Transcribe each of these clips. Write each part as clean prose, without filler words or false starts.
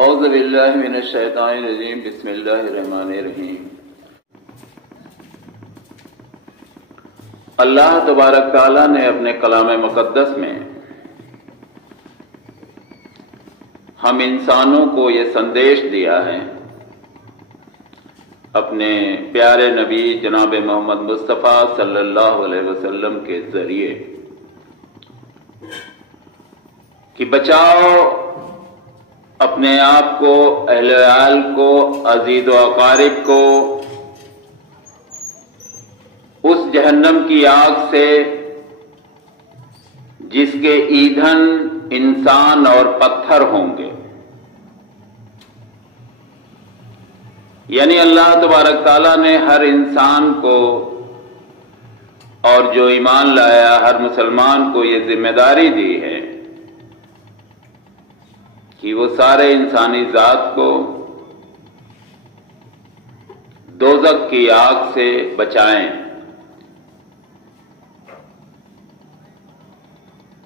اعوذ باللہ من الشیطان الرجیم، بسم اللہ الرحمن الرحیم۔ اللہ تبارک تعالیٰ نے اپنے کلام مقدس میں ہم انسانوں کو یہ سندیش دیا ہے اپنے پیارے نبی جناب محمد مصطفیٰ صلی اللہ علیہ وسلم کے ذریعے کہ بچاؤ اپنے آپ کو، اہل عیال کو، عزیز و اقارب کو اس جہنم کی آگ سے جس کے ایندھن انسان اور پتھر ہوں گے۔ یعنی اللہ تبارک تعالیٰ نے ہر انسان کو اور جو ایمان لایا ہر مسلمان کو یہ ذمہ داری دی ہے کہ وہ سارے انسانی ذات کو دوزخ کی آگ سے بچائیں،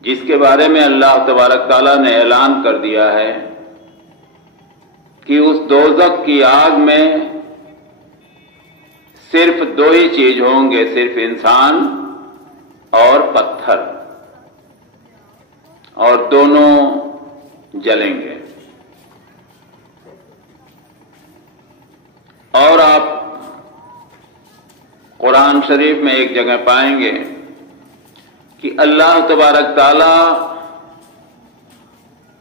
جس کے بارے میں اللہ تبارک تعالیٰ نے اعلان کر دیا ہے کہ اس دوزخ کی آگ میں صرف دو ہی چیز ہوں گے، صرف انسان اور پتھر، اور دونوں جلیں گے۔ اور آپ قرآن شریف میں ایک جگہ پائیں گے کہ اللہ تبارک تعالیٰ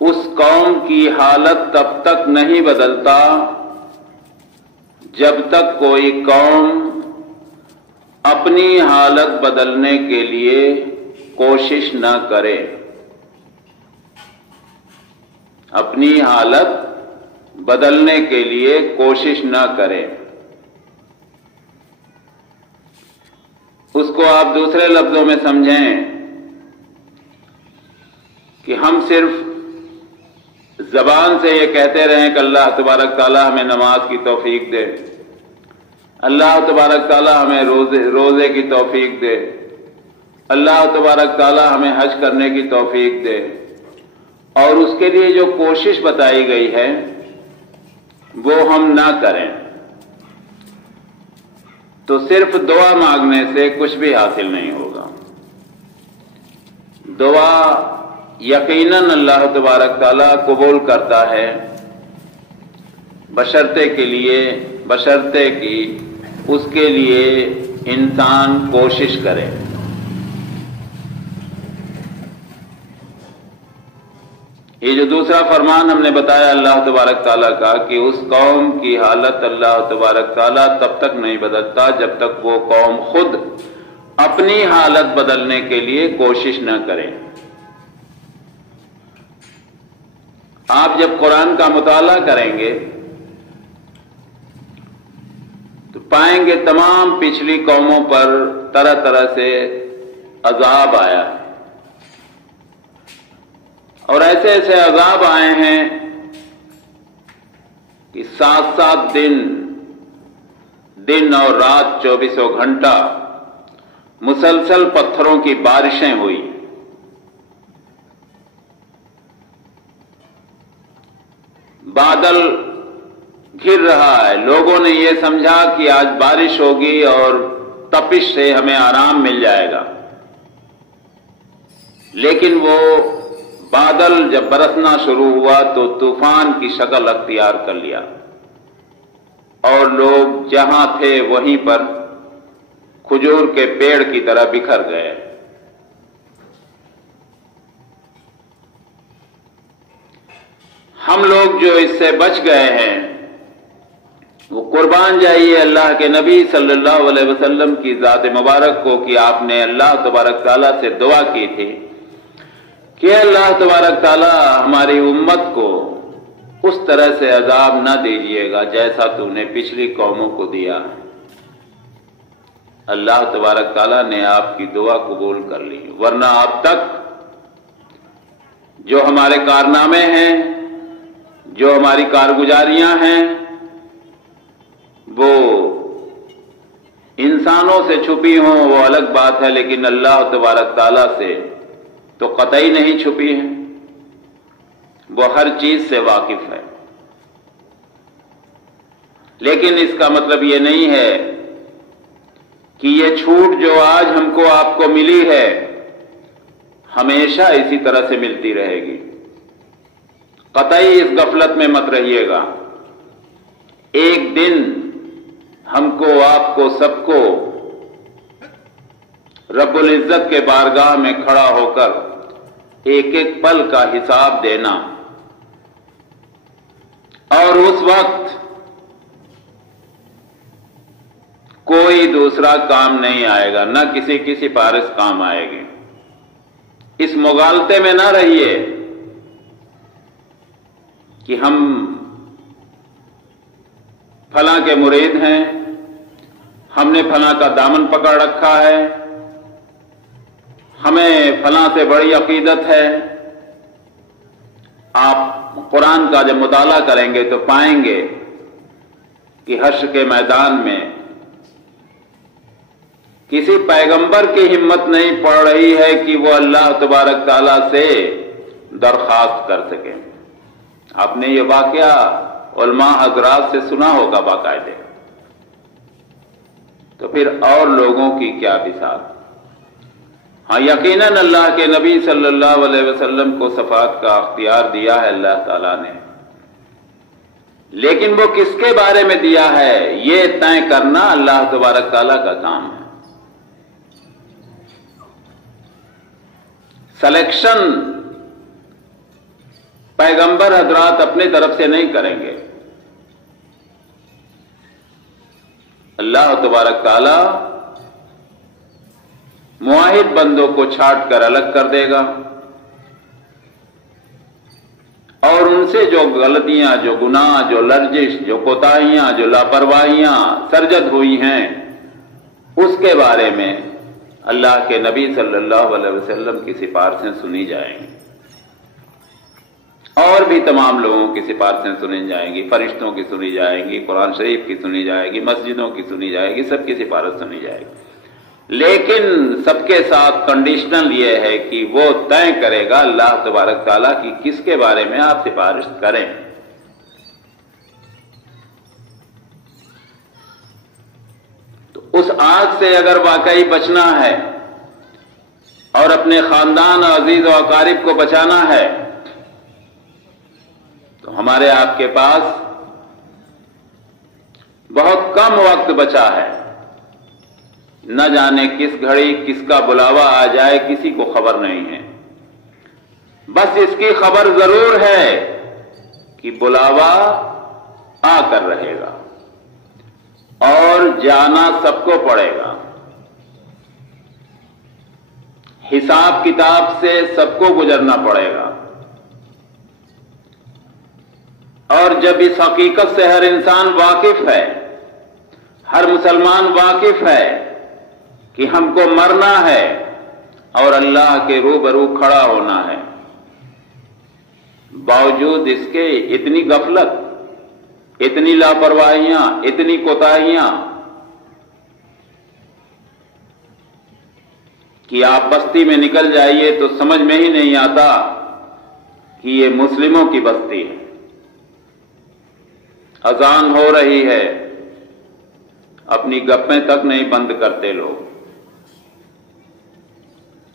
اس قوم کی حالت تب تک نہیں بدلتا جب تک کوئی قوم اپنی حالت بدلنے کے لیے کوشش نہ کرے، اپنی حالت بدلنے کے لیے کوشش نہ کرے۔ اس کو آپ دوسرے لفظوں میں سمجھیں کہ ہم صرف زبان سے یہ کہتے رہیں کہ اللہ تبارک تعالیٰ ہمیں نماز کی توفیق دے، اللہ تبارک تعالیٰ ہمیں روزے کی توفیق دے، اللہ تبارک تعالیٰ ہمیں حج کرنے کی توفیق دے، اور اس کے لیے جو کوشش بتائی گئی ہے وہ ہم نہ کریں، تو صرف دعا مانگنے سے کچھ بھی حاصل نہیں ہوگا۔ دعا یقیناً اللہ تبارک تعالیٰ قبول کرتا ہے، بشرطے کہ اس کے لیے انسان کوشش کرے۔ یہ جو دوسرا فرمان ہم نے بتایا اللہ تبارک تعالیٰ کا کہ اس قوم کی حالت اللہ تبارک تعالیٰ تب تک نہیں بدلتا جب تک وہ قوم خود اپنی حالت بدلنے کے لیے کوشش نہ کرے۔ آپ جب قرآن کا مطالعہ کریں گے تو پائیں گے تمام پچھلی قوموں پر طرح طرح سے عذاب آیا ہے، اور ایسے ایسے عذاب آئے ہیں کہ 7 دن اور رات 24 گھنٹہ مسلسل پتھروں کی بارشیں ہوئی۔ بادل گر رہا ہے، لوگوں نے یہ سمجھا کہ آج بارش ہوگی اور تپش سے ہمیں آرام مل جائے گا، لیکن وہ بادل جب برسنا شروع ہوا تو طوفان کی شکل اختیار کر لیا، اور لوگ جہاں تھے وہیں پر کھجور کے پیڑ کی طرح بکھر گئے۔ ہم لوگ جو اس سے بچ گئے ہیں وہ قربان جائیے اللہ کے نبی صلی اللہ علیہ وسلم کی ذات مبارک کو کہ آپ نے اللہ تبارک تعالیٰ سے دعا کی تھی کہ اللہ تبارک تعالیٰ ہماری امت کو اس طرح سے عذاب نہ دیجیے گا جیسا تو نے پچھلی قوموں کو دیا۔ اللہ تبارک تعالیٰ نے آپ کی دعا قبول کر لی، ورنہ اب تک جو ہمارے کارنامے ہیں، جو ہماری کارگزاریاں ہیں، وہ انسانوں سے چھپی ہوں وہ الگ بات ہے، لیکن اللہ تبارک تعالیٰ سے تو قطعی نہیں چھپی ہے، وہ ہر چیز سے واقف ہے۔ لیکن اس کا مطلب یہ نہیں ہے کہ یہ چھوٹ جو آج ہم کو آپ کو ملی ہے ہمیشہ اسی طرح سے ملتی رہے گی۔ قطعی اس غفلت میں مت رہیے گا۔ ایک دن ہم کو، آپ کو، سب کو رب العزت کے بارگاہ میں کھڑا ہو کر ایک ایک پل کا حساب دینا، اور اس وقت کوئی دوسرا کام نہیں آئے گا، نہ کسی کی سفارش کام آئے گی۔ اس مغالطے میں نہ رہیے کہ ہم فلاں کے مرید ہیں، ہم نے فلاں کا دامن پکڑ رکھا ہے، ہمیں فلاں سے بڑی عقیدت ہے۔ آپ قرآن کا جب مطالعہ کریں گے تو پائیں گے کہ حشر کے میدان میں کسی پیغمبر کی ہمت نہیں پڑ رہی ہے کہ وہ اللہ تبارک تعالیٰ سے درخواست کر سکیں۔ آپ نے یہ واقعہ علماء حضرات سے سنا ہوگا باقاعدہ، تو پھر اور لوگوں کی کیا بساط۔ ہاں یقیناً اللہ کے نبی صلی اللہ علیہ وسلم کو شفاعت کا اختیار دیا ہے اللہ تعالیٰ نے، لیکن وہ کس کے بارے میں دیا ہے یہ طے کرنا اللہ تبارک تعالیٰ کا کام ہے۔ سلیکشن پیغمبر حضرات اپنی طرف سے نہیں کریں گے، اللہ تبارک تعالیٰ موحد بندوں کو چھانٹ کر الگ کر دے گا، اور ان سے جو غلطیاں، جو گناہ، جو لرزش، جو کوتاہیاں، جو لاپرواہیاں سرزد ہوئی ہیں اس کے بارے میں اللہ کے نبی صلی اللہ علیہ وسلم کی سفارشیں سنی جائیں گی، اور بھی تمام لوگوں کی سفارشیں سنی جائیں گی، فرشتوں کی سنی جائیں گی، قرآن شریف کی سنی جائے گی، مسجدوں کی سنی جائے گی، سب کی سفارش سنی جائے گی، لیکن سب کے ساتھ کنڈیشنل یہ ہے کہ وہ طے کرے گا اللہ تبارک تعالیٰ کی کس کے بارے میں آپ سفارش کریں۔ تو اس آگ سے اگر واقعی بچنا ہے اور اپنے خاندان اور عزیز و اقارب کو بچانا ہے تو ہمارے آپ کے پاس بہت کم وقت بچا ہے، نہ جانے کس گھڑی کس کا بلاوا آ جائے کسی کو خبر نہیں ہے، بس اس کی خبر ضرور ہے کہ بلاوا آ کر رہے گا اور جانا سب کو پڑے گا، حساب کتاب سے سب کو گزرنا پڑے گا، اور جب اس حقیقت سے ہر انسان واقف ہے، ہر مسلمان واقف ہے کہ ہم کو مرنا ہے اور اللہ کے روبرو کھڑا ہونا ہے، باوجود اس کے اتنی غفلت، اتنی لاپرواہیاں، اتنی کوتاہیاں کہ آپ بستی میں نکل جائیے تو سمجھ میں ہی نہیں آتا کہ یہ مسلموں کی بستی ہے۔ اذان ہو رہی ہے، اپنی گپیں تک نہیں بند کرتے لوگ،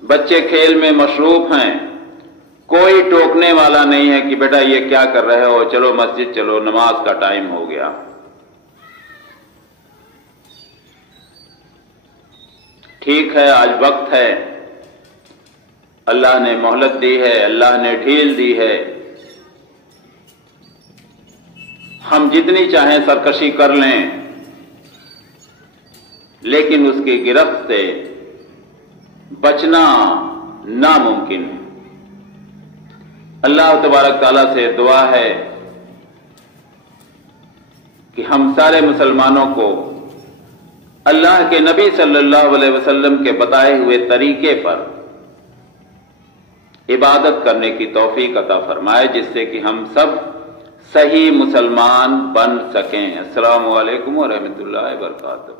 بچے کھیل میں مصروف ہیں، کوئی ٹوکنے والا نہیں ہے کہ بیٹا یہ کیا کر رہے ہو، چلو مسجد چلو، نماز کا ٹائم ہو گیا۔ ٹھیک ہے آج وقت ہے، اللہ نے مہلت دی ہے، اللہ نے ڈھیل دی ہے، ہم جتنی چاہیں سرکشی کر لیں لیکن اس کی گرفت سے بچنا ناممکن ہے۔ اللہ تبارک تعالیٰ سے دعا ہے کہ ہم سارے مسلمانوں کو اللہ کے نبی صلی اللہ علیہ وسلم کے بتائے ہوئے طریقے پر عبادت کرنے کی توفیق عطا فرمائے، جس سے کہ ہم سب صحیح مسلمان بن سکیں۔ السلام علیکم ورحمۃ اللہ وبرکاتہ۔